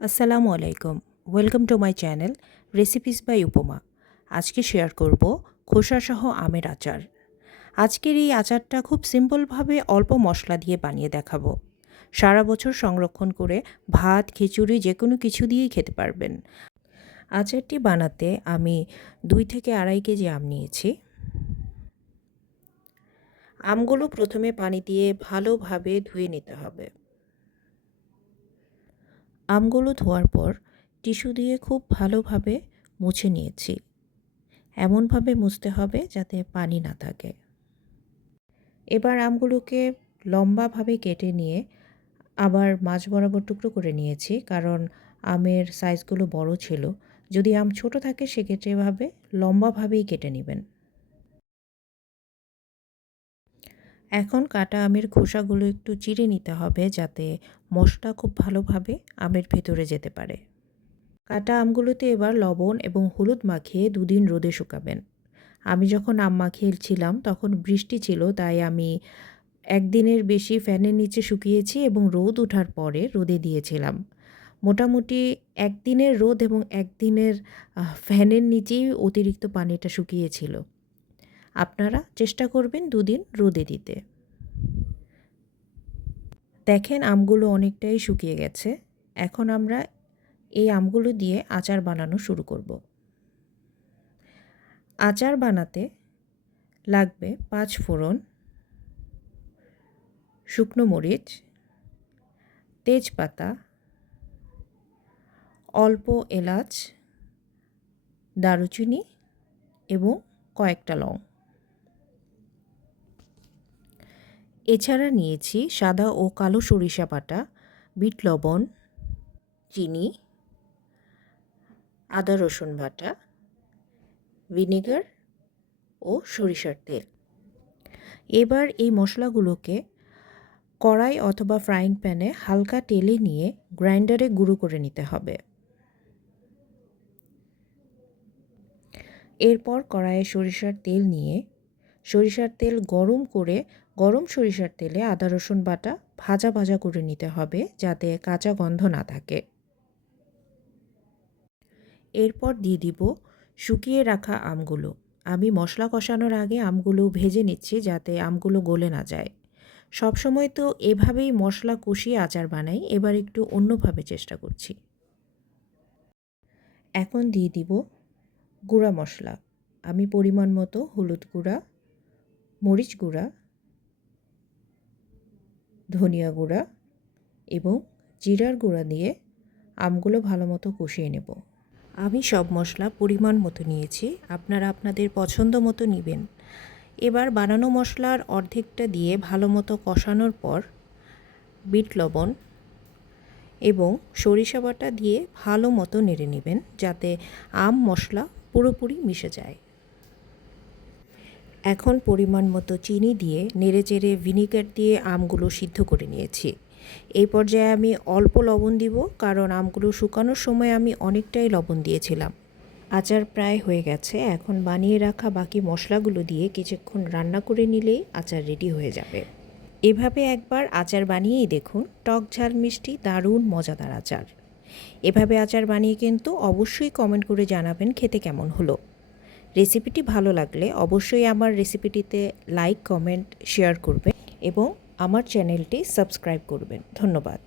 আসসালামু আলাইকুম। Welcome to my channel recipes by Upama. আজকে শেয়ার করব খোসাসহ আমের আচার। আজকের এই আচারটা খুব সিম্পলভাবে অল্প মশলা দিয়ে বানিয়ে দেখাবো। সারা বছর সংরক্ষণ করে ভাত, খিচুড়ি যেকোনো কিছু দিয়েই খেতে পারবেন। আচারটি বানাতে আমি 2 থেকে আড়াই কেজি আম নিয়েছি। আমগুলো প্রথমে পানি দিয়ে ভালোভাবে ধুয়ে নিতে হবে। আমগুলো ধোয়ার পর টিস্যু দিয়ে খুব ভালোভাবে মুছে নিয়েছি। এমনভাবে মুছতে হবে যাতে পানি না থাকে। এবার আমগুলোকে লম্বাভাবে কেটে নিয়ে আবার মাঝ বরাবর টুকরো করে নিয়েছি, কারণ আমের সাইজগুলো বড় ছিল। যদি আম ছোট থাকে সেক্ষেত্রে এভাবে লম্বাভাবেই কেটে নেবেন। এখন কাটা আমের খোসাগুলো একটু চিড়ে নিতে হবে যাতে মশলা খুব ভালোভাবে আমের ভেতরে যেতে পারে। কাটা আমগুলোতে এবার লবণ এবং হলুদ মাখিয়ে 2 দিন রোদে শুকাবেন। আমি যখন আম মাখিয়েছিলাম তখন বৃষ্টি ছিল, তাই আমি 1 দিনের বেশি ফ্যানের নিচে শুকিয়েছি এবং রোদ ওঠার পরে রোদে দিয়েছিলাম। মোটামুটি 1 দিনের রোদ এবং 1 দিনের ফ্যানের নিচেই অতিরিক্ত পানিটা শুকিয়েছিল। আপনারা চেষ্টা করবেন 2 দিন রোদে দিতে। দেখেন আমগুলো অনেকটাই শুকিয়ে গেছে। এখন আমরা এই আমগুলো দিয়ে আচার বানানো শুরু করব। আচার বানাতে লাগবে 5 ফোড়ন, শুকনো মরিচ, তেজপাতা, অল্প এলাচ, দারুচিনি এবং কয়েকটা লং। এছাড়া নিয়েছি সাদা ও কালো সরিষা বাটা, বিট লবণ, চিনি, আদা রসুন বাটা, ভিনেগার ও সরিষার তেল। এবার এই মশলাগুলোকে কড়াই অথবা ফ্রাইং প্যানে হালকা তেলে নিয়ে গ্রাইন্ডারে গুঁড়ো করে নিতে হবে। এরপর কড়াইয়ে সরিষার তেল নিয়ে সরিষার তেল গরম করে গরম সরিষার তেলে আদা রসুন বাটা ভাজা ভাজা করে নিতে হবে যাতে কাঁচা গন্ধ না থাকে। এরপর দিয়ে দিব শুকিয়ে রাখা আমগুলো। আমি মশলা কষানোর আগে আমগুলো ভেজে নিচ্ছি যাতে আমগুলো গলে না যায়। সবসময় তো এভাবেই মশলা কষিয়ে আচার বানাই, এবার একটু অন্যভাবে চেষ্টা করছি। এখন দিয়ে দিব গুঁড়া মশলা। আমি পরিমাণ মতো হলুদ গুঁড়া, মরিচ গুঁড়া, ধনিয়া গুঁড়া এবং জিরার গুঁড়া দিয়ে আমগুলো ভালো মতো কষিয়ে নেব। আমি সব মশলা পরিমাণ মতো নিয়েছি, আপনারা আপনাদের পছন্দ মতো নেবেন। এবার বানানো মশলার অর্ধেকটা দিয়ে ভালো মতো কষানোর পর বিট লবণ এবং সরিষা বাটা দিয়ে ভালো মতো নেড়ে নেবেন যাতে আম মশলা পুরোপুরি মিশে যায়। এখন পরিমাণ মতো চিনি দিয়ে নেড়েচেড়ে ভিনিগার দিয়ে আমগুলো সিদ্ধ করে নিয়েছি। এই পর্যায়ে আমি অল্প লবণ দিব, কারণ আমগুলো শুকানোর সময় আমি অনেকটাই লবণ দিয়েছিলাম। আচার প্রায় হয়ে গেছে। এখন বানিয়ে রাখা বাকি মশলাগুলো দিয়ে কিছুক্ষণ রান্না করে নিলেই আচার রেডি হয়ে যাবে। এভাবে একবার আচার বানিয়েই দেখুন, টক ঝাল মিষ্টি দারুণ মজাদার আচার। এভাবে আচার বানিয়ে কিন্তু অবশ্যই কমেন্ট করে জানাবেন খেতে কেমন হলো। রেসিপিটি ভালো লাগলে অবশ্যই আমার রেসিপিটিতে লাইক, কমেন্ট, শেয়ার করবেন এবং আমার চ্যানেলটি সাবস্ক্রাইব করবেন। ধন্যবাদ।